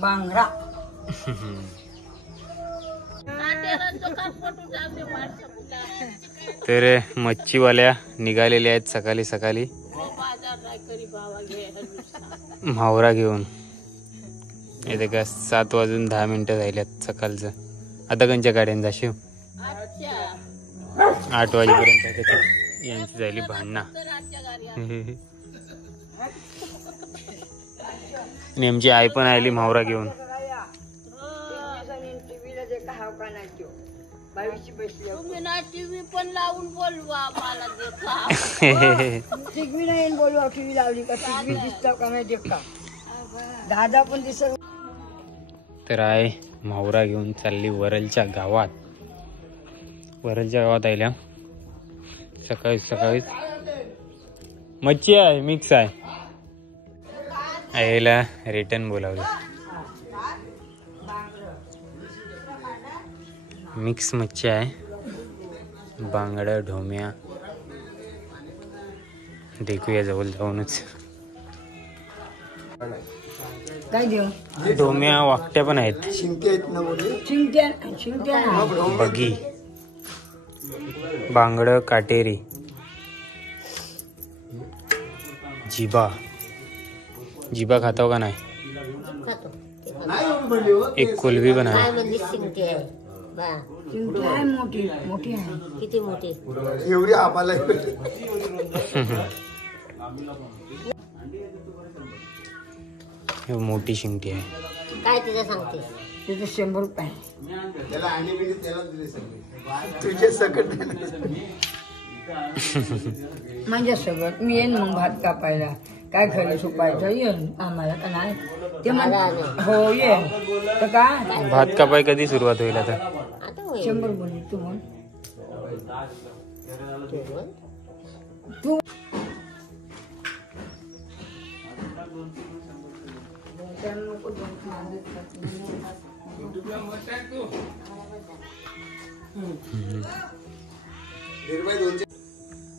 बांगडा तर मच्छीवाल्या निघालेल्या आहेत सकाळी सकाळी म्हावरा घेऊन. येते का 7:10 झाल्यात सकाळचं. आता कंच्या गाड्यान जाशील 8 वाजेपर्यंत. यांची झाली भांडणं. नेमची आई पण आली म्हावरा घेऊन. टीव्ही पण लावून बोलवा मला टीव्ही नाही बोलवा. टीव्ही लावली का टीव्ही दिसतो का नाही देख का दादा पण दिसत. तर आहे म्हावरा घेऊन चालली वरलच्या गावात. वरलच्या गावात आल्या सकाळी सकाळीच. मच्छी आहे मिक्स आहे. आईला रिटर्न बोलावलं. मिक्स मच्छी आहे. बांगडा ढोम्या देखूया जवळ जाऊनच. काय देऊ ढोम्या वाकट्या पण आहेत. बगी बांगड काटेरी जिबा. जिबा खातो का नाही. एक कोलबी पण आहे. मोठी मोठी आहे. किती मोठी एवढी आम्हाला मोठी शिंगटी आहे. काय तिचं सांगते. तिथे 100 रुपये. तुझे सकट म्हणजे सगळं मी येईन मग भात कापायला. काय खरं सुपायचं येईन आम्हाला का नाही ते मला. हो येईन तर काय भात कापाय कधी सुरुवात होईल आता. 100 बोलली तू म्हण. तू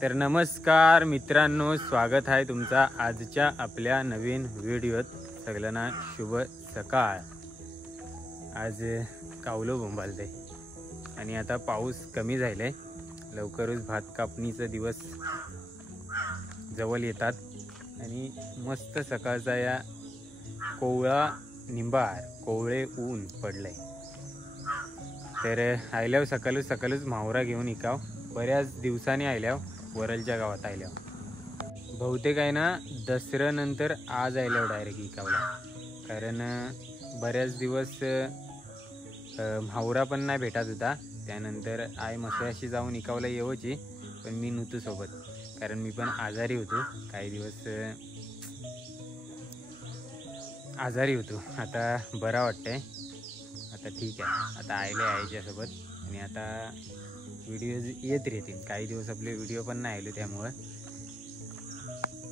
तर नमस्कार मित्रांनो, स्वागत आहे तुमचा आजच्या आपल्या नवीन व्हिडिओत. सगळ्यांना शुभ सकाळ. आज कावलो बोंबालते आणि आता पाऊस कमी झालाय. लवकरच भात कापणीचा दिवस जवळ येतात आणि मस्त सकाळचा या कोवळा निंबार कोवळे ऊन पडलंय. तर आयल्यावर सकाळच म्हावरा घेऊन इकाव. बऱ्याच दिवसांनी आयल्यावर वरलच्या गावात आयल्यावर. बहुतेक आहे ना दसऱ्यानंतर आज आयल्यावर डायरेक्ट इकावला. कारण बऱ्याच दिवस म्हावरा पण नाही भेटत होता. त्यानंतर आई मसळ्याशी जाऊन इकावला येवची, पण मी नव्हतो सोबत. कारण मी पण आजारी होतो. काही दिवस आजारी होतो. आता बरा वाटतंय. आता ठीक आहे. आता आयले आईच्यासोबत आणि आता व्हिडिओ येत राहतील. काही दिवस आपले व्हिडिओ पण नाही आले त्यामुळं.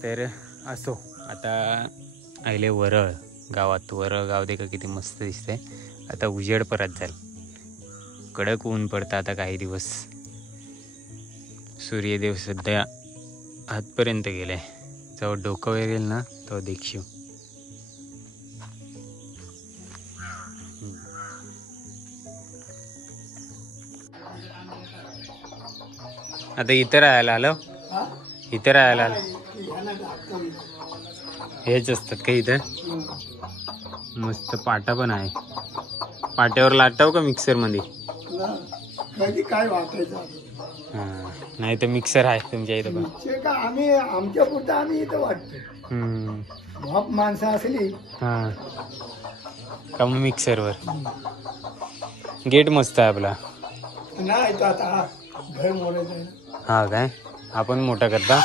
तर असो, आता आयले वरळ गावात. वरळ गाव दे का किती मस्त दिसतंय. आता उजेड परत जाईल. कडक ऊन पडतं आता काही दिवस. सूर्यदेव सध्या हातपर्यंत गेलाय. जेव्हा डोकं वर येईल ना तेव्हा देखशीव. आता इतर राहायला आलो. इतर राहायला आलो. हेच असतात का इथं. मस्त पाटा पण आहे. पाट्यावर लाटाव का मिक्सर मध्ये. काय वाटायचं हा, नाही तर मिक्सर आहे तुमच्या इथं पण. का आम्ही आमच्या पुरतं आम्ही इथं वाटतो. बाप माणसं असली हा का मग मिक्सरवर. गेट मस्त आहे आपला. नाही तर आता घर मोडायचं. हा काय आपण मोठा करता.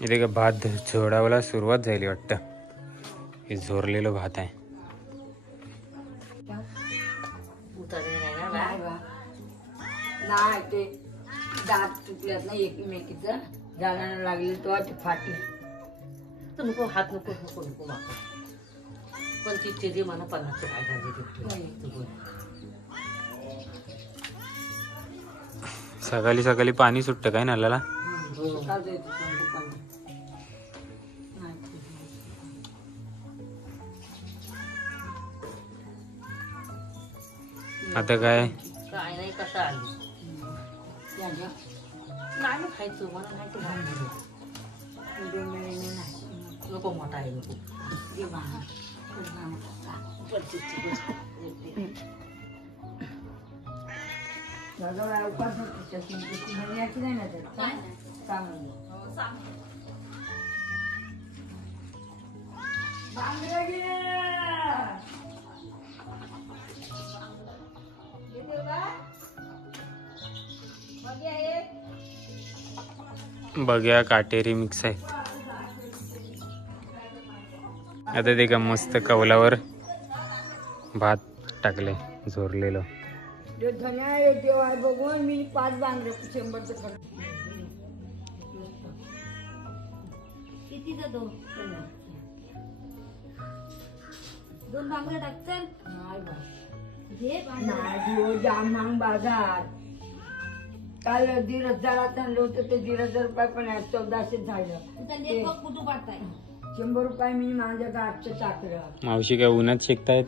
इथे का भात झोडावाला सुरुवात झाली वाटतं. हे झोरलेलं भात आहे. नाही ते दात तुटल्यात ना एकमेकीचं. जाण्याला लागले तेव्हा ते फाटले. तर नको हात नको नको नको मागतो. पण तिथे जे मला 50 काय सकाळी सकाळी पाणी सुटतं काय नाल्याला. सकाळचं येते दुपारी. आता काय काय नाही कसं आली नाही ना खायचं मला नाही ते नको मोठा आहे नको बघ्या काटेरी मिक्स आहे. आता ते का मस्त कौलावर भात टाकले झोरलेलं. धन्या देवा बघून मी 5 बांगडे 100चं खर्च किती देतो 2 बांगडे टाकतात नाही जाम महाग बाजार. काल 1,500 आणलं होतं ते 1,500 रुपये पण आहे 1400 झालं. कुठं पाडताय 100 रुपये मी माझ्या गाठचं टाकलं. मावशी काय उन्हात शेकतायत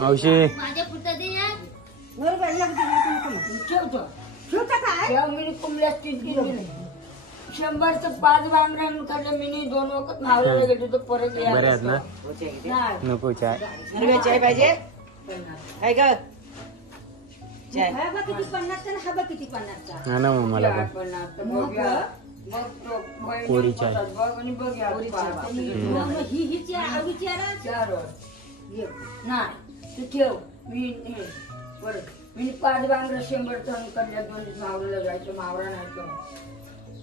मावशी. माझ्या पुढचा दे ना ठेवतो मी कुंबल्यास 3 किलो 100चं 5 बांगड्यांना खाल्लं मी 2 वखत मावळायला गेलो तर परत बरे आहेत ना? नाही नको चाय. चाय पाहिजे काय ग हा बा किती 50चा हा बा किती 50चा हा ना मग मला पण पण आता बघूया. मग तो बहिणी कोरी चाय. म्हणतात, बघ आणि बघूया. ही आवडीची आहे 4 वर. नाही तू ठेव मी हे परत मी 5 बांगड्या 100चं आणून 2 मावळायला जायचं मावळा नाही तर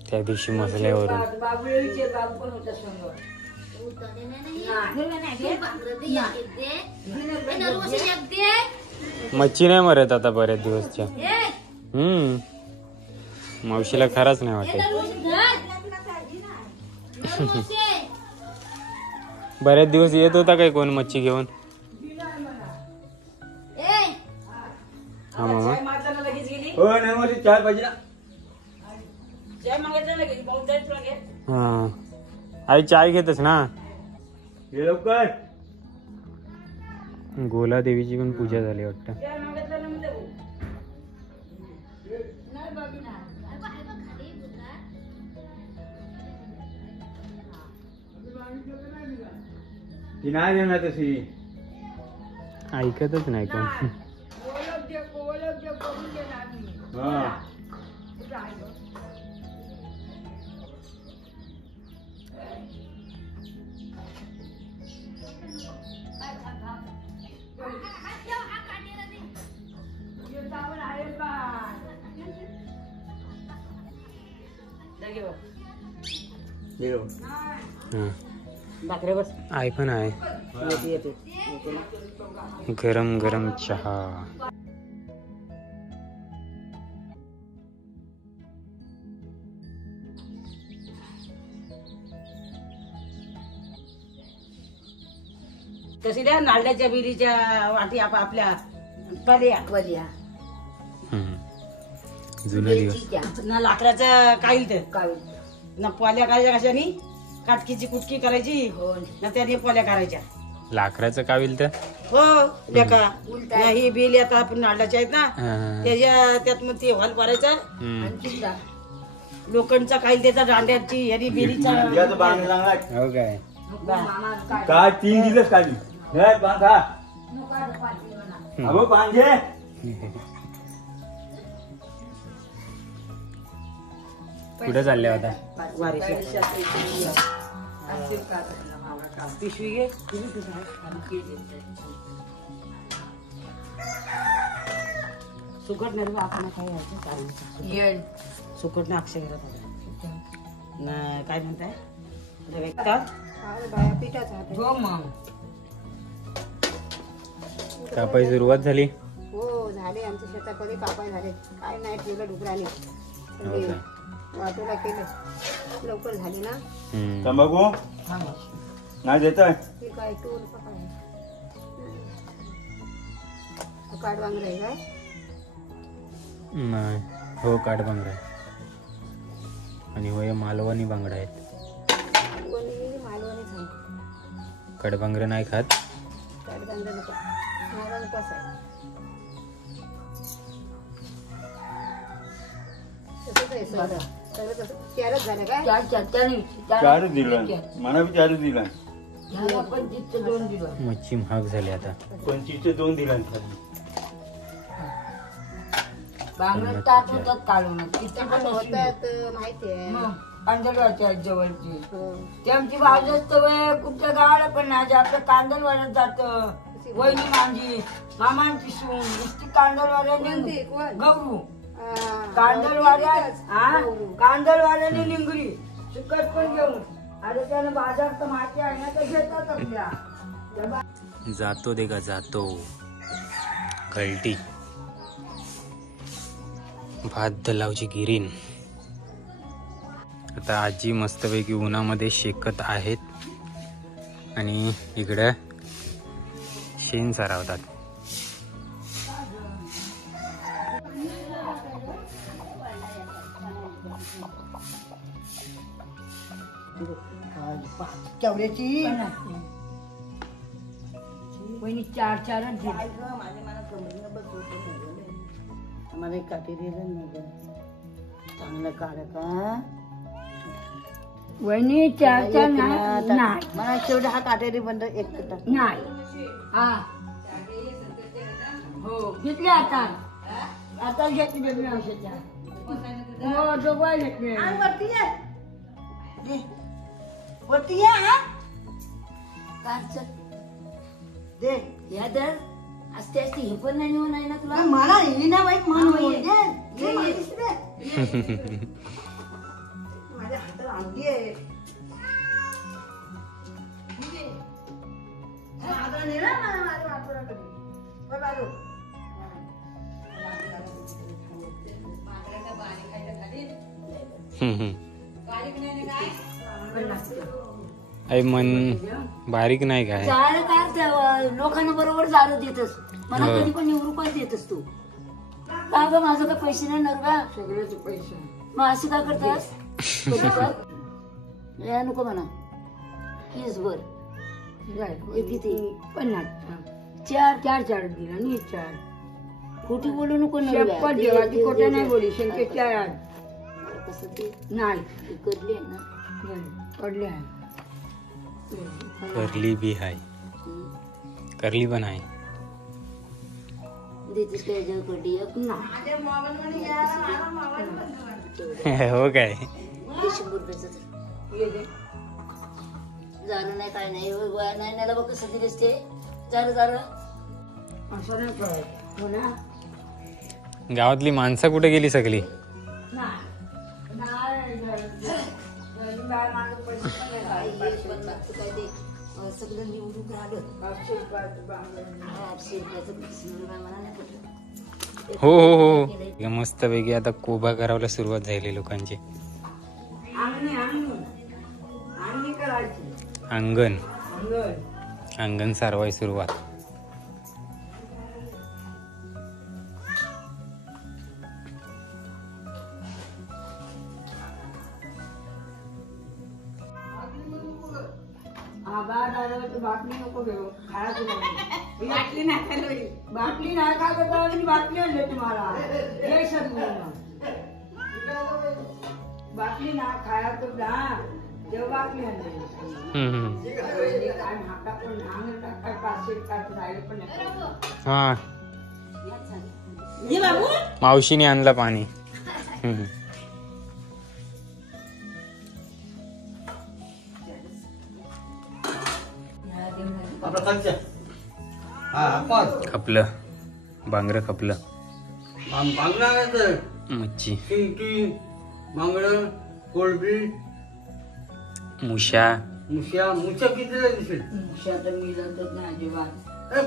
त्या दिवशी मसाल्यावरून बाबू यायचे बाबू पण होता समोर. मच्छी नाही मरत आता बऱ्याच दिवसच्या. मावशीला खराच नाही वाटत. बऱ्याच दिवस येत होता काय कोण मच्छी घेऊन. हा मामा हो नाही मला चाय पाहिजे ना. हा आई चाय घेतच ना. ये लवकर. गोला देवीची पण पूजा झाली वाटतं. ती नाही देणार तशी. ऐकतच नाही कोण. हा ये लो. हा भाकरे बस आई पण आहे. येते गरम गरम चहा. तशी द्या नारळाच्या बिरीच्या वाटी आपल्या पल्या जुने दिवस. ना लाकडाचं काही तर ना पोल्या करायच्या कशानी काटकीची कुटकी करायची ना त्याने पोल्या करायच्या. लाकडाचं काविल तर हो लेका ही बिल आता आपण नारळाच्या आहेत ना त्याच्या त्यात मग ते हॉल भरायचा लोखंडचा काही त्याचा दांड्याची यानी बिरीचा हो काय. काय 3 दिवस काढली. हे बांधा अगो पांजे. कुठे चालले होता. पिशवी घे सुकट नाही आपण काय सुकट ना अक्षय काय म्हणताय हो मग कापायची सुरुवात झाली. हो झाले आमच्या शेतामध्ये कापाय झाले. काय नाही ठेवलं डुकराने हो काय. वाटोला केलं लवकर झाले ना. तंबाखू नाही देत. हे काय टोल काढ वांगलं आहे काय नाही हो काठबांगडा आणि हो या मालवणी बांगडा आहेत. मालवणी सांग कडबांगडा नाही खात. कडबांगडा नको मालवणी कसं आहे तसंच आहे सगळं सगळं तसं चारच झालं काय चारच दिला मला बी चारच दिला. ह्याला 25 2 दिलं. मच्छी महाग झाली आता. 25 2 दिला. बांगडे ताट होतात काढून किती पण होतात माहिती आहे. कांदलवाच्या जवळची हो. ते आमची भाजी असतं वय कुठच्या गावाला पण नाही आपलं कांदलवाड्यात जात वहिनी माझी मामांची सून नुसती कांदलवाड्याने कोणती? कोण? गौरू आ, कांदलवाड्या हा गौरू. कांदलवाड्याने निंगरी सुकट पण घेऊन अरे त्यानं बाजार तर माहिती आहे ना तर घेतात आपल्या जातो दे का जातो कलटी भात दलावची गिरीन. आता आजी मस्तपैकी उन्हामध्ये शेकत आहेत आणि इकडं शेण सारावतात. केवढ्याची वहिनी 4-4 आम्हाला एक काटेरी चांगलं काढ का वहिनी 4 नाही मला शेवटी हा काटेरी बंद एक नाही हा हो घेतले आता घेतले मी औषधा हो दोघं घेतले वरती या हा दे या दर असते असते हे पण नाही होणार ना तुला मला ही ना बाई मन माझ्या हातात अंगी आहे आई मन बारीक नाही काय. जाळ काय लोकांना बरोबर जाळं देतस मला कधी पण ₹90 देतस तू का ग माझं काय पैसे नाही नरवा सगळ्याचे पैसे मग असं काय करतास या नको म्हणा केस बर किती 50 4 दिला आणि 4 खोटी बोलू नको ना देवाची खोट्या नाही बोली शंकेच्या कसं ते नाही कडली आहे ना कडली आहे करली भी आहे करली पण आहे. देतेस काय जग कडली एक ना हो काय 100 रुपयाचं झालं नाही काय नाही नाही नाही बघ कसं दिलेस ते झालं असं नाही करायचं हो ना. गावातली माणसं कुठे गेली सगळी. सगळं निवडून हो हो हो मस्त पैकी आता कोबा करायला सुरुवात झाली लोकांची. अंगण अंगण सारवाय सुरुवात. बाटली नको घेऊ खायचं बाटली नाही बाटली नाही का करता बाटली आणली तुम्हाला हे सगळं बाटली ना खायचं ना तेव्हा बाटली आणली हाका पण काय 500 राहिले पण हा मावशीने आणलं पाणी. खपलं बांगरं खपलं मच्छी बांगड कोळंबी मुशा मुशा कितीला दिसेल. मुशा तर मिळतच नाही अजिबात.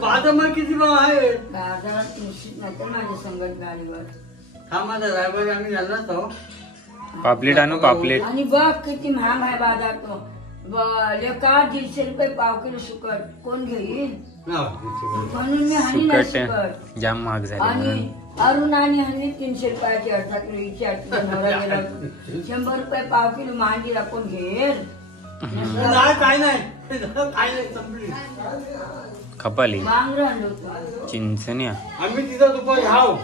बाजारात किती भाव आहे बाजारात निश्चित नाही तर माझ्या संगत गाडीवर थांबा ड्रायव्हर आम्ही जाणार आहोत. पापलेट आणू पापलेट. आणि बघ किती महाग आहे बाजार तो लेका 150 रुपये पाव किलो सुकट कोण घेईल म्हणून मी हानी नाही सुकट जाम महाग झाले आणि म्हणून अरुण आणि हल्ली 300 रुपयाची अर्धा किलो हिची नवरा गेला 100 रुपये पाव किलो मांडीला कोण घेर नाही काय नाही काय नाही संपली खपाली बांगडं आणलं होतं चिंचण्या आम्ही तिथं दुपारी हाव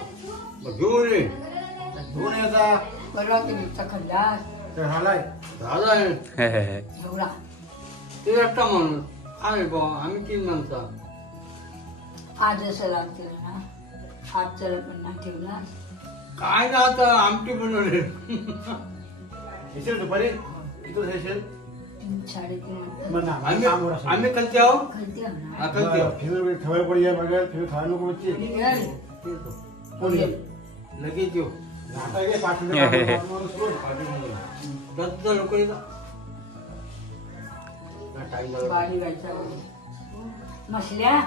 घेऊन येता परवा ते मिरचा खाल्लास तर हालाय झालाय एवढा ते एकटा म्हणून आम्ही आम्ही 3 माणसं आज असं लागतं ना आज चला पण ना ठेवला काय ना आता आमटी बनवले दुपारी इथं जायचं 3-3:30 आम्ही कलते आहो खालती आहे ना. हा कलते आहो खबर पड़ी है मगर फिर खाने को बच्चे निघाल. लगेच येऊ आता ये 5 मिनिट लोक येतात टाइम झाला बारी व्हायचा मसल्या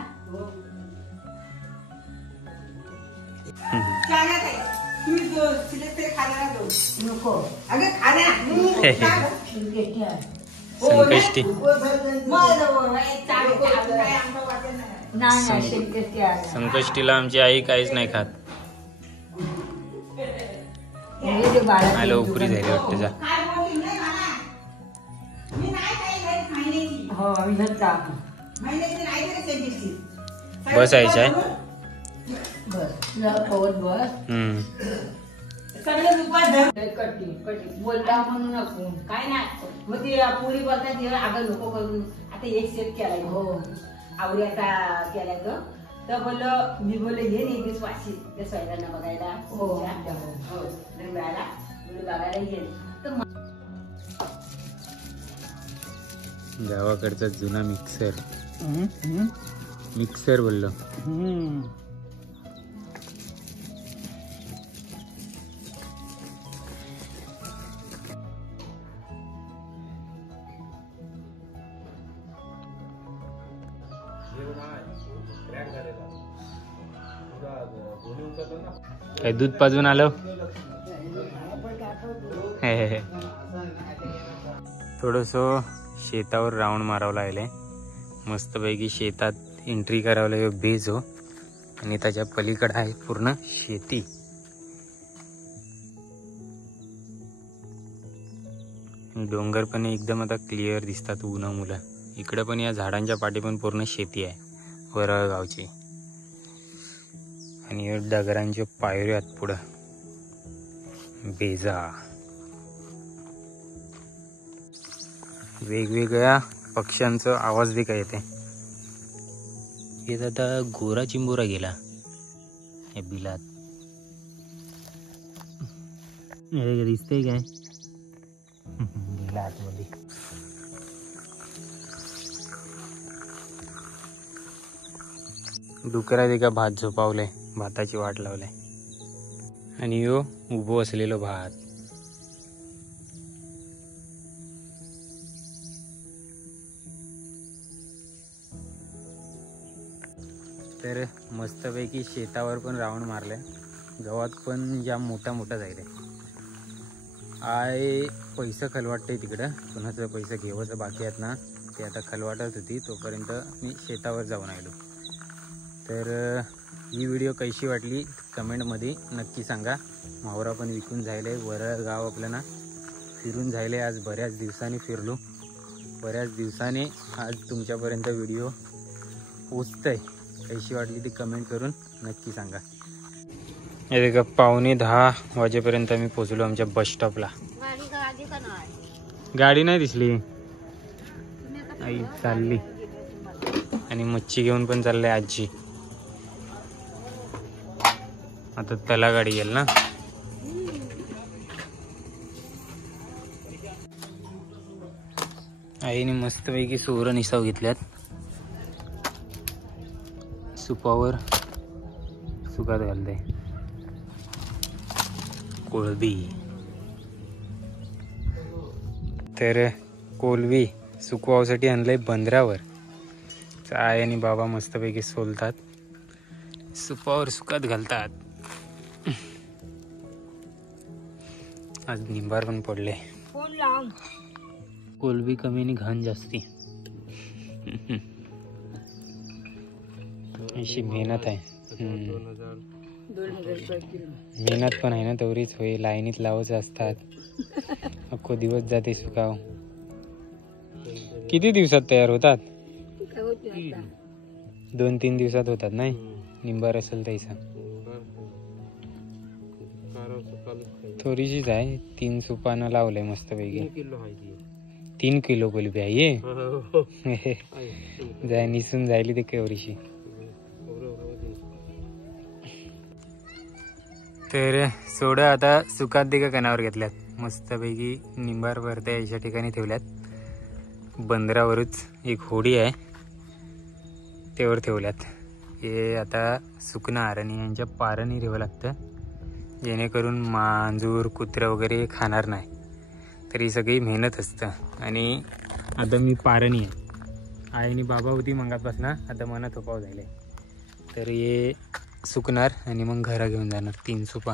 नको संकष्टी नाही शेतकरी आहे संकष्टीला आमची आई काहीच नाही खात हे जे बाळा आलं उपरी झाली वाटतं जा हो विहता बसायचं आहे बस तुला पवत बस कटी बोलता म्हणू नको काय नाही मग ती पुरी बोलतात अगं नको करून आता एक सेट केलाय हो आवडी आता केलाय ग तर बोललं मी बोलले ये एक दिवस वाशी त्या स्वयंना बघायला हो. हो मिळाला बघायला येईल तर गावाकडचा जुना मिक्सर बोललो काय दूध पाजून आलं थोडस शेतावर राऊंड मारावं लागले मस्तपैकी शेतात एंट्री करावं लागेल बेज हो आणि त्याच्या पलीकडे आहे पूर्ण शेती डोंगर पण एकदम आता क्लिअर दिसतात उन्हा मुलं इकडे पण या झाडांच्या पाठी पण पूर्ण शेती आहे वरळ गावची आणि डगरांचे पायऱ्या आहेत पुढं बेजा वेगवेगळ्या पक्ष्यांचा आवाज बी काय येते हे आता गोरा चिंबोरा गेला हे बिलात दिसतंय काय गेला आतमध्ये डुकरा एका भात झोपावले भाताची वाट लावले आणि यो उभो असलेलो भात तर मस्तपैकी शेतावर पण राऊंड मारले गवात पण जाम मोठा मोठा जायले आय पैसा खलवाटते तिकडं कोणाचं पैसा घेवायचं बाकी आहेत ना ते आता खलवाटत होती तोपर्यंत मी शेतावर जाऊन आलो तर ही व्हिडिओ कशी वाटली कमेंटमध्ये नक्की सांगा मावरा पण विकून झाले वरळ गाव आपलं ना फिरून झाले आज बऱ्याच दिवसांनी फिरलो बऱ्याच दिवसाने आज तुमच्यापर्यंत व्हिडिओ पोचतंय कशी वाटली ती कमेंट करून नक्की सांगा हे का 9:45 वाजेपर्यंत आम्ही पोचलो आमच्या बस स्टॉपला गाडी नाही दिसली आई चालली आणि मच्छी घेऊन पण चालले आजी आता त्याला गाडी येईल ना आईने मस्तपैकी सोर निसाव घेतल्यात सुपावर सुकात घालते कोळंबी तर कोलबी सुकवासाठी आणलंय बंदरावर आई आणि बाबा मस्तपैकी सोलतात सुपावर सुकात घालतात आज निंबार पण पडले फोन लाव कोलबी कमी आणि घाण जास्ती अशी मेहनत आहे 2,000 रुपये किलो. मेहनत पण आहे ना तेवढीच होई. लाईनीत लावायचं असतात. अख्खो दिवस जाते सुकाव. किती दिवसात तयार होतात? काय होत नाही आता. 2-3 दिवसात होतात नाही निंबार असेल तैसा. थोडीशीच आहे. 3 सुपानं लावलंय मस्त पैकी. 3 किलो कोलबी आहे ये. जाय निसून जायली ते केवढीशी. तर सोडं आता सुकात दिगा कणावर घेतल्यात. मस्तपैकी निंबार भरत्या अशा ठिकाणी ठेवल्यात. बंदरावरच एक होडी आहे त्यावर ठेवल्यात. हे आता सुकणार आणि यांच्या पारणी ठेवावं लागतं जेणेकरून मांजूर कुत्रा वगैरे खाणार नाही. तर ही सगळी मेहनत असतं. आणि आता मी पारणी आहे. आईनी बाबा होती मंगातपासून आता मनात थोपाव झाले. तर हे सुकणार आणि मग घरा घेऊन जाणार 3 सुपा.